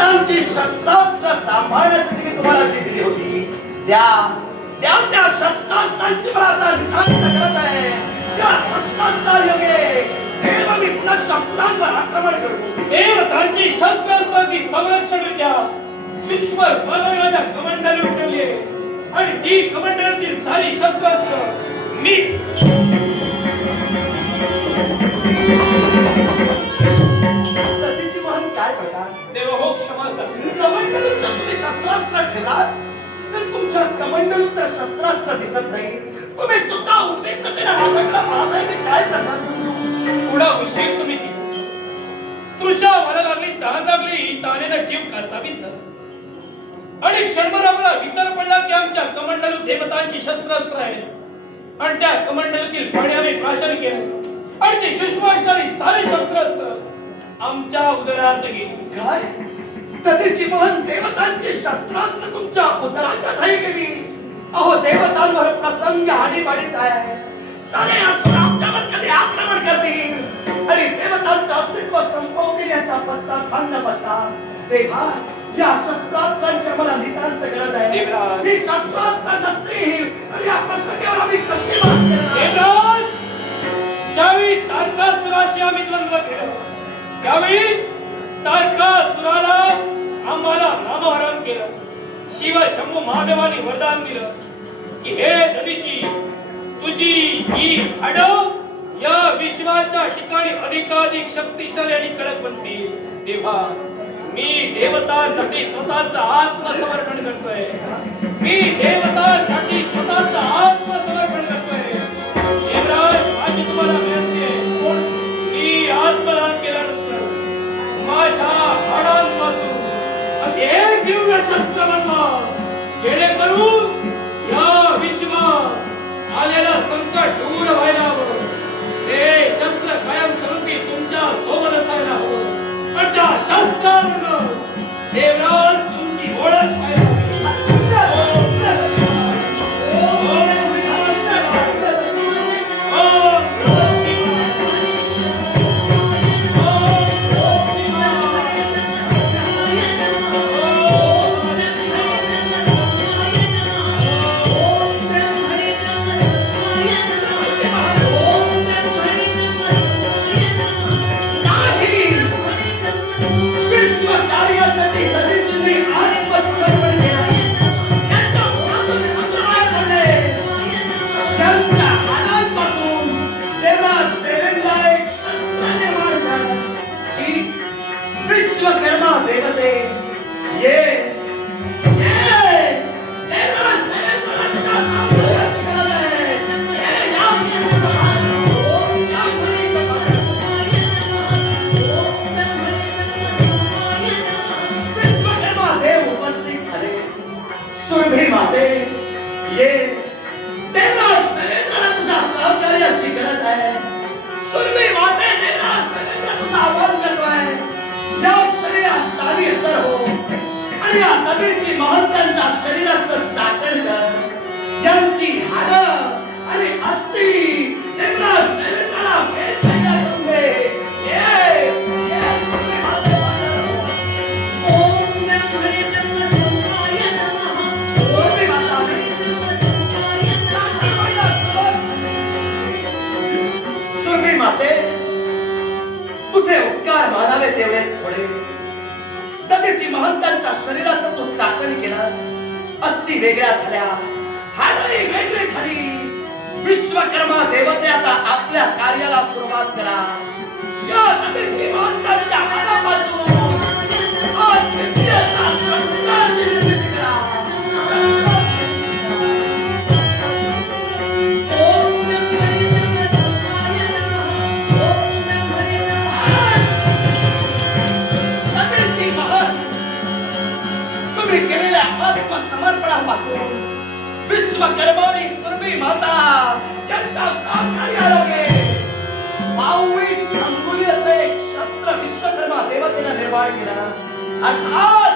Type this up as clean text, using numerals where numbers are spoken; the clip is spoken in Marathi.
देवतांची शस्त्रास्त्र सांभाळण्यासाठी मी तुम्हाला जी दिली होती त्या शस्त्रास्त्रांची मला आता नितांत गरज आहे. त्या शस्त्रास्त्रायोगे देव मी पुन्हा शस्त्रांवर आक्रमण करू. देवतांची शस्त्रास्त्रांची संरक्षणरित्या सूक्ष्म बनवण्याच्या कमांडर उठवली आणि ती कमांडरतील सारी शस्त्रास्त्र मी त्याची महान काय प्रकार देव हो क्षमा सर. कमंडलूत जर तुम्ही शस्त्रास्त्र ठेवलात तर तुमच्या कमंडलूत तर शस्त्रास्त्र दिसत नाही. तुम्ही सुद्धा उद्विग्नतेने माझ्याकडे पाहताय. मी काय प्रकार समजू. थोडा उशीर तुम्ही केला. तृषा मला लागली तहान लागली तानेला जीव कसावी सर. आणि क्षणभर आपला विसर पडला की आमच्या कमंडलूत देवतांची शस्त्रास्त्र आहेत आणि त्या कमंडलूतील पाणी आम्ही प्राशन केलं आणि ते सूक्ष्म असणारी सारे शस्त्रास्त्र आमच्या उदरात गेली. काय कधीची महान देवतांची शस्त्रास्त्र तुमच्या उदराच्या ठाई गेली. अहो देवतांवर प्रसंग आणीबाणीच आहे. सारे असुर आमच्यावर कधी आक्रमण करतील आणि देवतांचं अस्तित्व संपवतील याचा पत्ता थांड पत्ता. देवा या शस्त्रास्त्रांची मला नितांत गरज आहे. देवराज ही शस्त्रास्त्र नसतील तर या प्रसंगावर आम्ही कशी मात करणार. देवराज ज्यावेळी तारकासुराशी आम्ही द्वंद्व केलं त्यावेळी तारकासुराला आम्हाला नामहरण केलं. शिव शंभू महादेवाने वरदान दिलं की हे दधीची तुझी ही हाडं या विश्वाच्या ठिकाणी अधिकाधिक शक्तिशाली आणि कडक बनतील. तेव्हा मी देवतांसाठी स्वतःचं आत्मसमर्पण करतोय. मी देवतांसाठी स्वतःचं आत्मसमर्पण करतोय. देवराज माझी तुम्हाला विनंती आहे. मी आत्मदान केल्यानंतर माझ्या हाडांपासून असे एक दिव्य शस्त्र बनवा जेणेकरून या विश्वात आलेलं संकट दूर व्हायला हवं. हे शस्त्र कायमस्वरूपी तुमच्या सोबत असायला हवं. पण त्या शस्त्रावरून देवराज तुमची ओळख व्हायला हवी. विश्वकर्मा देवते ये विश्वकर्मा देव उपस्थित झाले. सुरभी माते ये देवराज नरेंद्र तुझ्या सहकार्याची गरज आहे. सुरभी माते देवराज नरेंद्र तुझा आवाहन करतोय. या शरीरास ताली हजर हो आणि या नदीची महंतांच्या शरीराचं चाटण कर. यांची हाडं आणि अस्थी देवराज नरेंद्राला भेट द्यायला करून दे. ये ये सुरभी माते ओम नमो नारायणाय नमः. सुरभी माता सुरभी माते तुझे उपकार मानावे तेवढेच थोडे. दधीची महंतांच्या शरीराचं तू चाकण केलास. अस्थी वेगळ्या झाल्या हाडही वेगळी झाली. विश्वकर्मा देवते आता आपल्या कार्याला सुरुवात करा. या दधीची महंतांच्या हाडापासून आज विद्येच्या शस्त्राची निर्मिती करा. केलेल्या आत्मसमर्पणापासून विश्वकर्मानी सुरभी माता यांच्या सहकार्यायोगे 22 अंगुली असे एक शस्त्र विश्वकर्मा देवतेने निर्माण केलं. अर्थात